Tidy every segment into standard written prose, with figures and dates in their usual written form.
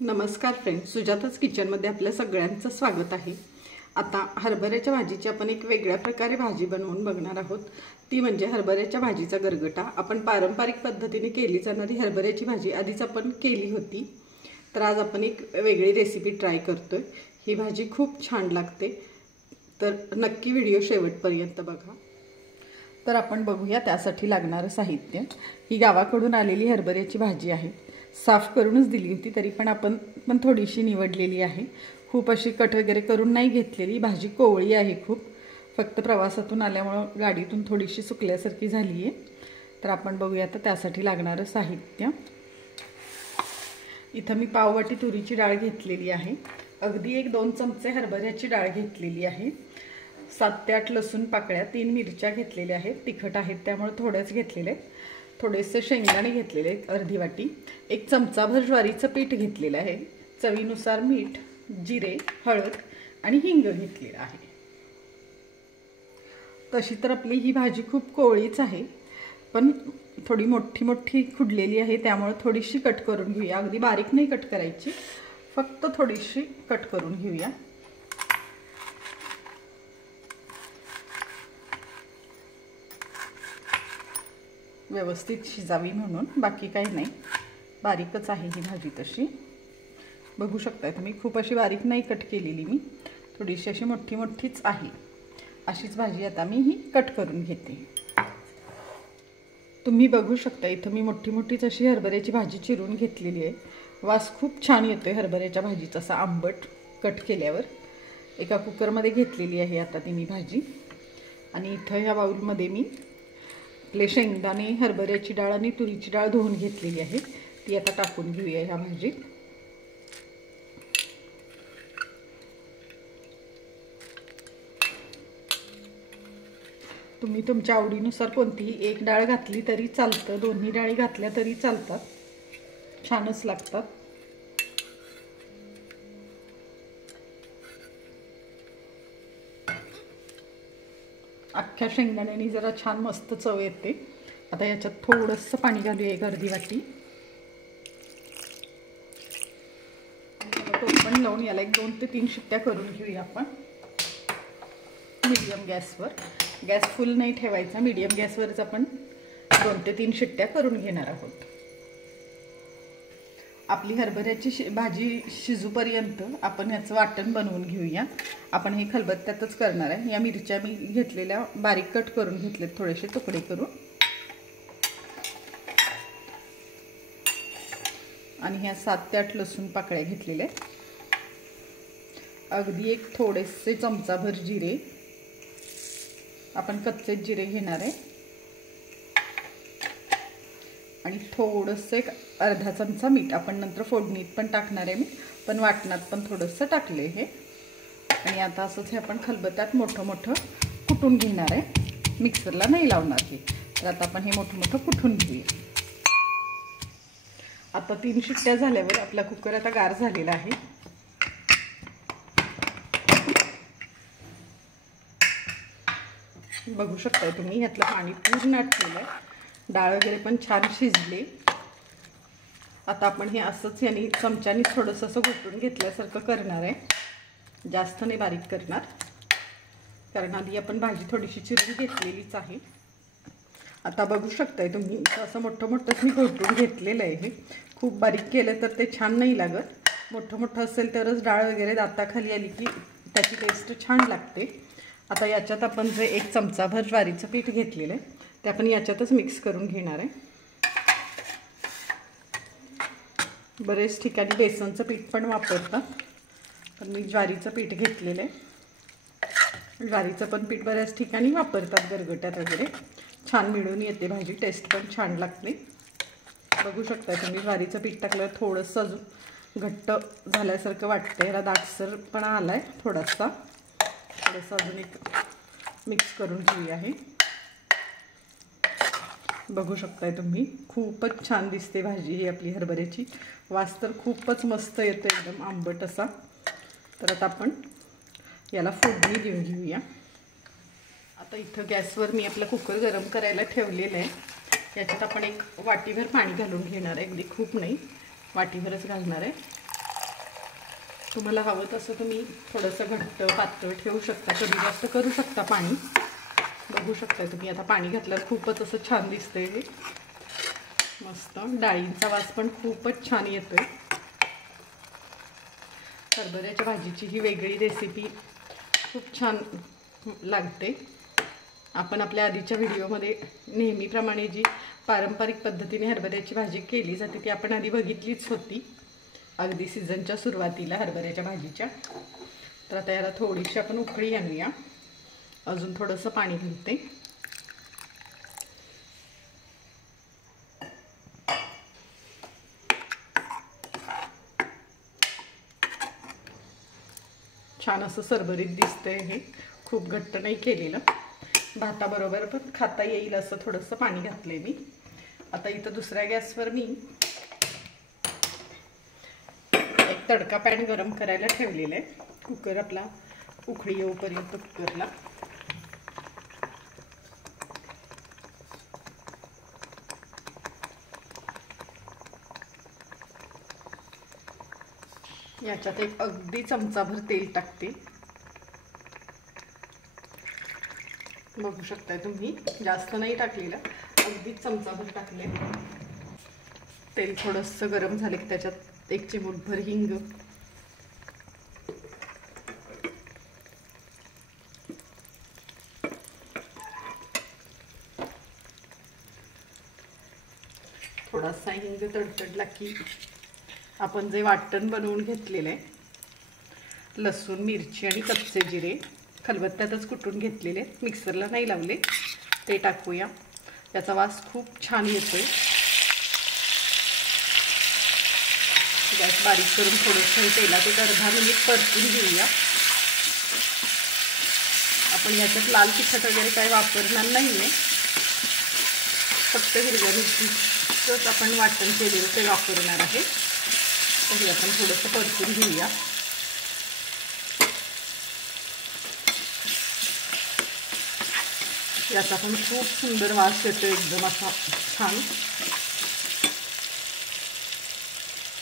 नमस्कार फ्रेंड्स, सुजाताच किचनमध्ये आपल्या सगळ्यांचं स्वागत आहे। आता हरभऱ्याच्या भाजीची आपण एक वेगळ्या प्रकारे भाजी बनवून बघणार आहोत। ती म्हणजे हरभऱ्याच्या भाजीचा गरगटा। आपण पारंपरिक पद्धतीने केली जाणारी हरभऱ्याची भाजी आधीच आपण केली होती, तर आज आपण एक वेगळी रेसिपी ट्राय करतोय। ही भाजी खूप छान लागते, तर नक्की व्हिडिओ शेवटपर्यंत बघा। तर आपण बघूया त्यासाठी लागणारे साहित्य। ही गावाकडून आलेली हरभऱ्याची भाजी आहे। साफ करूनच दिली होती, तरी पण आपण थोडीशी निवडलेली आहे। खूप अशी कट वगैरे करून नाही घेतलेली। भाजी कोवळी आहे खूप, फक्त प्रवासातून आल्यामुळे गाडीतून थोडीशी सुकल्यासारखी झाली आहे। तर आपण बघूया आता त्यासाठी लागणारे साहित्य। इथं मी पाववाटी तुरीची डाळ घेतलेली आहे। अगदी 1-2 चमचे हरभऱ्याची डाळ घेतलेली आहे। 7 ते 8 लसूण पाकळ्या, 3 मिरच्या घेतलेल्या आहेत। तिखट आहेत त्यामुळे थोडेच घेतलेले। थोडेसे शेंगदाणे घेतलेले अर्धी वाटी। 1 चमचाभर ज्वारीचं पीठ घेतलेलं आहे। चवीनुसार मीठ, जिरे, हळद आणि हिंग घेतलेलं आहे। तशी तर आपली ही भाजी खूप कोवळीच आहे, पण थोडी मोठी खुडलेली आहे त्यामुळे थोडीशी कट करून घेऊया। अगदी बारीक नाही कट करायची, फक्त थोडीशी कट करून घेऊया। व्यवस्थित शिजावी म्हणून, बाकी काही नाही। बारीकच आहे ही भाजी तशी, बघू शकता तुम्ही। खूप अशी बारीक नाही कट केलेली मी, थोडीशी अशी मोठीच आहे। अशीच भाजी आता मी ही कट करून घेते। तुम्ही बघू शकता इथं मी मोठीच अशी हरभऱ्याची भाजी चिरून घेतलेली आहे। वास खूप छान येतोय हरभऱ्याच्या भाजीचा, असा आंबट कट केल्यावर। एका कुकरमध्ये घेतलेली आहे आता ती मी भाजी। आणि इथं ह्या बाउलमध्ये मी आपले शेंगदाणे, हरभऱ्याची डाळ आणि तुरीची डाळ धुवून घेतलेली आहे। ती आता टाकून घेऊया ह्या भाजीत। तुम्ही तुमच्या आवडीनुसार कोणतीही एक डाळ घातली तरी चालतं, दोन्ही डाळी घातल्या तरी चालतात, छानच लागतात। अख्ख्या शेंगदाण्याने जरा छान मस्त चव येते। आता याच्यात थोडंसं पाणी घालूया, 1 अर्धी वाटी। टोपण लावून याला 1-2 ते 3 शिट्ट्या करून घेऊया आपण मीडियम गॅसवर। गॅस फुल नाही ठेवायचा, मीडियम गॅसवरच आपण 2 ते 3 शिट्ट्या करून घेणार आहोत। आपली हरभऱ्याची भाजी शिजूपर्यंत आपण याचं वाटण बनवून घेऊया। आपण हे खलबत्त्यातच करणार आहे। या मिरच्या मी घेतलेल्या बारीक कट करून घेतलेत, थोडेसे तुकडे करून। आणि ह्या 7 ते 8 लसूण पाकळ्या घेतलेल्या। अगदी एक थोडेसे चमचाभर जिरे, आपण कच्चे जिरे घेणार आहे। आणि थोडंसं 1 अर्धा चमचा मीठ, आपण नंतर फोडणीत पण टाकणार आहे मी, पण वाटणात पण थोडंसं टाकले हे। आणि आता असंच हे आपण खलबत्त्यात मोठं कुटून घेणार आहे, मिक्सरला नाही लावणार हे। तर आता आपण हे मोठं कुटून घेऊया। आता 3 शिट्ट्या झाल्यावर आपला कुकर आता गार झालेला आहे। बघू शकताय तुम्ही, यातलं पाणी पूर्ण आटलेलं आहे। डाळ वगैरे पण छान शिजली। आता आपण हे असंच याने चमच्याने थोडंसं असं घोटून घेतल्यासारखं करणार आहे, जास्त नाही बारीक करणार, कारण आधी आपण भाजी थोडीशी चिरून घेतलेलीच आहे। आता बघू शकताय तुम्ही, असं मोठं मी घोटून घेतलेलं आहे। हे खूप बारीक केलं तर ते छान नाही लागत, मोठं असेल तरच डाळ वगैरे दाताखाली आली की त्याची टेस्ट छान लागते। आता याच्यात आपण जे 1 चमचाभर ज्वारीचं पीठ घेतलेलं आहे ते आपण याच्यातच मिक्स करून घेणार आहे। बरेच ठिकाणी बेसनचं पीठ पण वापरतात, पण मी ज्वारीचं पीठ घेतलेलं आहे। ज्वारीचं पण पीठ बऱ्याच ठिकाणी वापरतात गरगट्यात वगैरे, छान मिळून येते भाजी, टेस्ट पण छान लागते। बघू शकता तुम्ही, ज्वारीचं पीठ टाकल्यावर थोडंसं अजून घट्ट झाल्यासारखं वाटतं, याला दाटसरपणा आला आहे थोडंसं अजून एक मिक्स करून घेऊया हे। बघू शकताय तुम्ही, खूपच छान दिसते भाजी ही आपली हरभऱ्याची। वास तर खूपच मस्त येतो, एकदम आंबट असा। तर आता आपण याला फोडणी देऊन घेऊया। आता इथं गॅसवर मी आपला कुकर गरम करायला ठेवलेला आहे। याच्यात आपण 1 वाटीभर पाणी घालून घेणार आहे, अगदी खूप नाही, वाटीभरच घालणार आहे। तुम्हाला हवं तसं तुम्ही थोडंसं घट्ट पातळ ठेवू शकता, कमी जास्त करू शकता पाणी. बघू शकता तुम्ही आता पाणी घातल्यावर खूपच असं छान दिसतंय हे. मस्त डाळींचा वास पण खूपच छान येतोय. हरभऱ्याच्या भाजीची ही वेगळी रेसिपी खूप छान लागते. आपण आपल्या आधीच्या व्हिडिओमध्ये नेहमीप्रमाणे जी पारंपरिक पद्धतीने हरभऱ्याची भाजी केली जाते ती आपण आधी बघितलीच होती, अगदी सीझनच्या सुरुवातीला हरभऱ्याच्या भाजीच्या. तर आता याला थोडीशी आपण उकळी आणूया. अजून थोडंसं पाणी घालते. छान असं सरभरीत दिसतंय हे. खूप घट्ट नाही केलेलं. भाताबरोबर पण खाता येईल असं थोडंसं पाणी घातलंय मी. आता इथं दुसऱ्या गॅसवर मी एक तडका पॅन गरम करायला ठेवलेला आहे. कुकर आपला उकळी येऊपर्यंत कुकरला याच्यात एक अगदी चमचाभर तेल टाकते. बघू शकताय तुम्ही, जास्त नाही टाकलेलं, अगदी चमचाभर टाकले. तेल थोडंसं गरम झाले की त्याच्यात एक चिमूटभर हिंग, थोडासा हिंग तडतडला की आपण जे वाटण बनवून घेतलेले लसूण, मिरची आणि कच्चे जिरे खलबत्त्यातच कुटून घेतलेले, मिक्सरला नाही लावले, ते टाकूया. त्याचा वास खूप छान येतोय. गॅस बारीक करून थोडंसं तेलात एक अर्धा मिनिट परतून घेऊया. आपण याच्यात लाल तिखट वगैरे काही वापरणार नाही आहे, फक्त हिरव्या मिरचीचंच आपण वाटण केलेलं ते वापरणार आहे. तर आपण थोडंसं परतून घेऊया. याचा पण खूप सुंदर वास येतो, एकदम असा छान.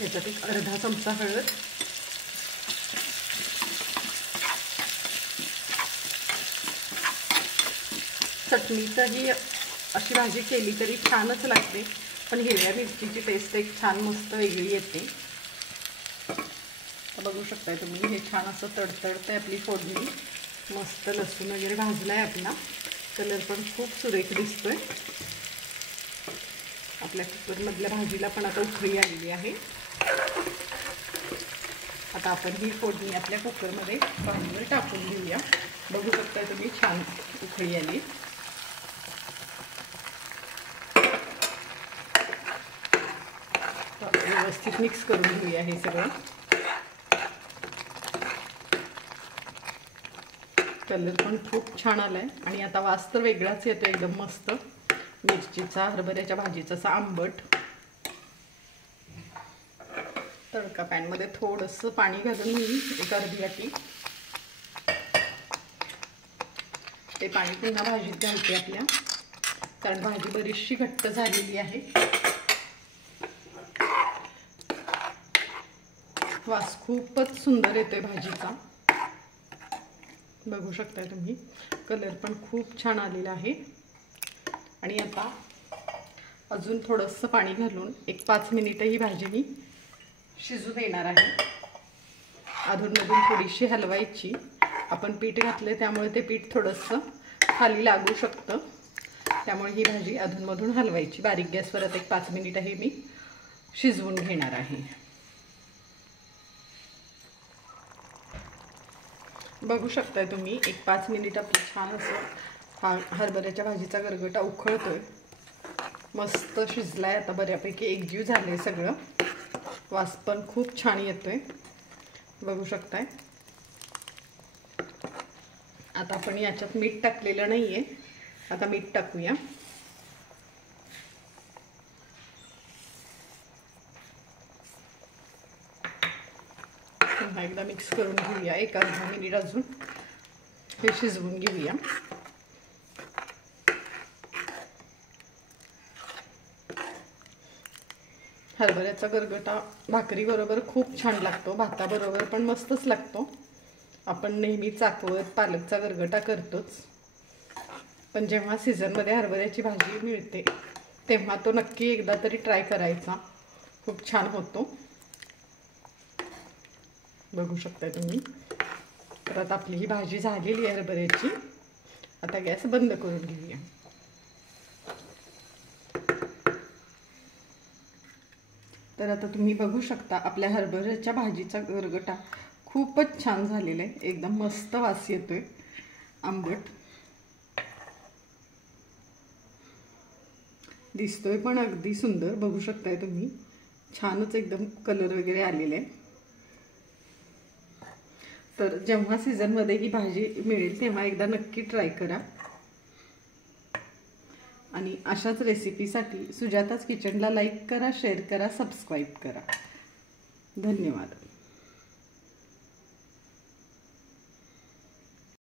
याच्यात एक अर्धा चमचा हळद, चटणीतही अशी भाजी केली तरी छानच लागते, पण हिरव्या मिरचीची टेस्ट एक छान मस्त वेगळी येते. बघू शकताय तुम्ही, हे छान असं तडतडतंय आपली फोडणी. मस्त लसूण वगैरे भाजलाय आपला. कलर पण खूप सुरेख दिसतोय. आपल्या कुकरमधल्या भाजीला पण आता उकळी आलेली आहे. आता आपण ही फोडणी आपल्या कुकरमध्ये भाजीवर टाकून घेऊया. बघू शकताय तुम्ही, छान उकळी आली. व्यवस्थित मिक्स करून घेऊया हे सगळं. कलर पण खूप छान आलाय आणि आता वास तर वेगळाच येतो, एकदम मस्त मिरचीचा, हरभऱ्याच्या भाजीचा असा आंबट. तडका पॅनमध्ये थोडंसं पाणी घालून मी एक अर्धी वाटी ते पाणी पुन्हा भाजीत घालते आपल्या, कारण भाजी बरीचशी घट्ट झालेली आहे. वास खूपच सुंदर येतोय भाजीचा. बघू शकताय तुम्ही, कलर पण खूप छान आलेला आहे. आणि आता अजून थोडंसं पाणी घालून एक 5 मिनिटं ही भाजी मी शिजू देणार आहे. अधूनमधून थोडीशी हलवायची. आपण पीठ घातले त्यामुळे ते पीठ थोडंसं खाली लागू शकतं, त्यामुळे ही भाजी अधूनमधून हलवायची. बारीक गॅसवर आता एक 5 मिनिटं हे मी शिजवून घेणार आहे. बघू शकताय तुम्ही, एक 5 मिनिट आपलं छान असं हरभऱ्याच्या भाजीचा गरगटा उखळतोय. मस्त शिजलाय आता, बऱ्यापैकी एकजीव झालंय सगळं. वास पण खूप छान येतोय, बघू शकताय. आता आपण याच्यात मीठ टाकलेलं नाहीये, आता मीठ टाकूया. पुन्हा एकदा मिक्स करून घेऊया. एक अर्धा मिनिट अजून हे शिजवून घेऊया. हरभऱ्याचा गरगटा भाकरीबरोबर खूप छान लागतो, भाताबरोबर पण मस्तच लागतो. आपण नेहमी चाकवत पालकचा गरगटा करतोच, पण जेव्हा सीझनमध्ये हरभऱ्याची भाजी मिळते तेव्हा तो नक्की एकदा तरी ट्राय करायचा. खूप छान होतो. बघू शकता तुम्ही. परत आपली ही भाजी झालेली आहे हरभऱ्याची. आता गॅस बंद करून घेऊया. तर आता तुम्ही बघू शकता आपल्या हरभऱ्याच्या भाजीचा गरगटा खूपच छान झालेला आहे. एकदम मस्त वास येतोय, आंबट दिसतोय पण अगदी सुंदर. बघू शकताय तुम्ही, छानच एकदम कलर वगैरे आलेले आहे. तर जेव्हा सीझनमध्ये ही भाजी मिळेल तेव्हा एकदा नक्की ट्राय करा. आणि अशाच रेसिपीसाठी सुजाताज किचनला लाईक करा, शेअर करा, सबस्क्राईब करा. धन्यवाद.